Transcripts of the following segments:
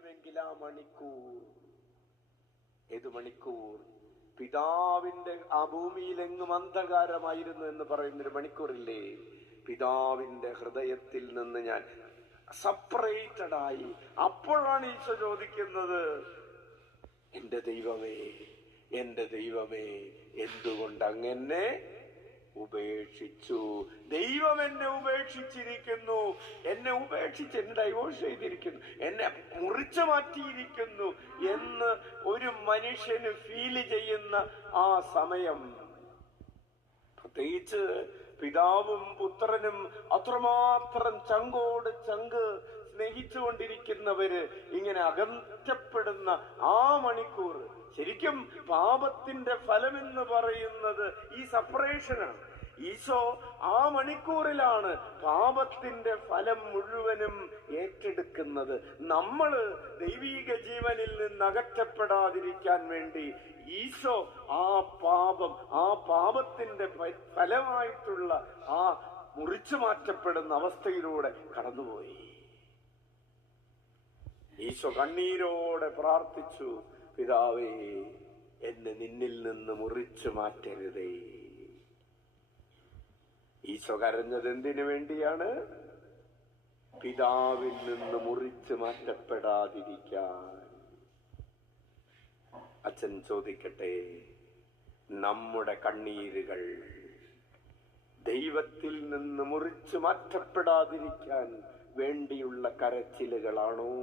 കഴിയുമെങ്കിൽ ആ മണിക്കൂർ, ഏത് മണിക്കൂർ? പിതാവിന്റെ ആ ഭൂമിയിലെങ്ങും അന്ധകാരമായിരുന്നു എന്ന് പറയുന്നൊരു മണിക്കൂറില്ലേ, പിതാവിന്റെ ഹൃദയത്തിൽ നിന്ന് ഞാൻ സെപ്പറേറ്റഡ് ആയി. അപ്പോഴാണ് ഈശോ ചോദിക്കുന്നത്, എന്റെ ദൈവമേ, എന്റെ ദൈവമേ, എന്തുകൊണ്ട് അങ്ങനെ ഉപേക്ഷിച്ചു? ദൈവം എന്നെ ഉപേക്ഷിച്ചിരിക്കുന്നു, എന്നെ ഉപേക്ഷിച്ച് എന്നെ ഡൈവോഴ്സ് ചെയ്തിരിക്കുന്നു, എന്നെ മുറിച്ചു മാറ്റിയിരിക്കുന്നു എന്ന് ഒരു മനുഷ്യന് ഫീല് ചെയ്യുന്ന ആ സമയം, പ്രത്യേകിച്ച് പിതാവും പുത്രനും അത്രമാത്രം ചങ്കോട് ചങ്ക് സ്നേഹിച്ചുകൊണ്ടിരിക്കുന്നവര് ഇങ്ങനെ അകറ്റപ്പെടുന്ന ആ മണിക്കൂർ, ശരിക്കും പാപത്തിന്റെ ഫലമെന്ന് പറയുന്നത് ഈ സെപ്പറേഷനാണ്. ഈശോ ആ മണിക്കൂറിലാണ് പാപത്തിന്റെ ഫലം മുഴുവനും ഏറ്റെടുക്കുന്നത്. നമ്മള് ദൈവീക ജീവനിൽ നിന്ന് അകറ്റപ്പെടാതിരിക്കാൻ വേണ്ടി ഈശോ ആ പാപത്തിന്റെ ഫലമായിട്ടുള്ള ആ മുറിച്ചു മാറ്റപ്പെടുന്ന അവസ്ഥയിലൂടെ കടന്നുപോയി. ഈശോ കണ്ണീരോടെ പ്രാർത്ഥിച്ചു, പിതാവേ, എന്നെ നിന്നിൽ നിന്ന് മുറിച്ചു മാറ്റരുതേ. ഈശോ കരഞ്ഞത് എന്തിനു വേണ്ടിയാണ്? പിതാവിൽ നിന്ന് മുറിച്ചു മാറ്റപ്പെടാതിരിക്കാൻ. അച്ഛൻ ചോദിക്കട്ടെ, നമ്മുടെ കണ്ണീരുകൾ ദൈവത്തിൽ നിന്ന് മുറിച്ചു മാറ്റപ്പെടാതിരിക്കാൻ വേണ്ടിയുള്ള കരച്ചിലുകളാണോ?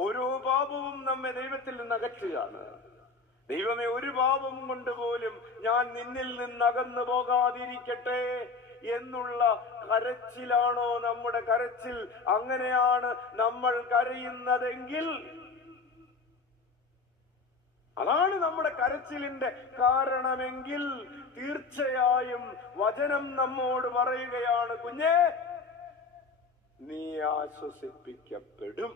ഓരോ പാപവും നമ്മെ ദൈവത്തിൽ നിന്ന് അകറ്റുകയാണ്. ദൈവമേ, ഒരു പാപം കൊണ്ട് പോലും ഞാൻ നിന്നിൽ നിന്ന് അകന്നു പോകാതിരിക്കട്ടെ എന്നുള്ള കരച്ചിലാണോ നമ്മുടെ കരച്ചിൽ? അങ്ങനെയാണ് നമ്മൾ കരയുന്നതെങ്കിൽ, അതാണ് നമ്മുടെ കരച്ചിലിന്റെ കാരണമെങ്കിൽ, തീർച്ചയായും വചനം നമ്മോട് പറയുകയാണ്, കുഞ്ഞേ, നീ ആശ്വസിപ്പിക്കപ്പെടും.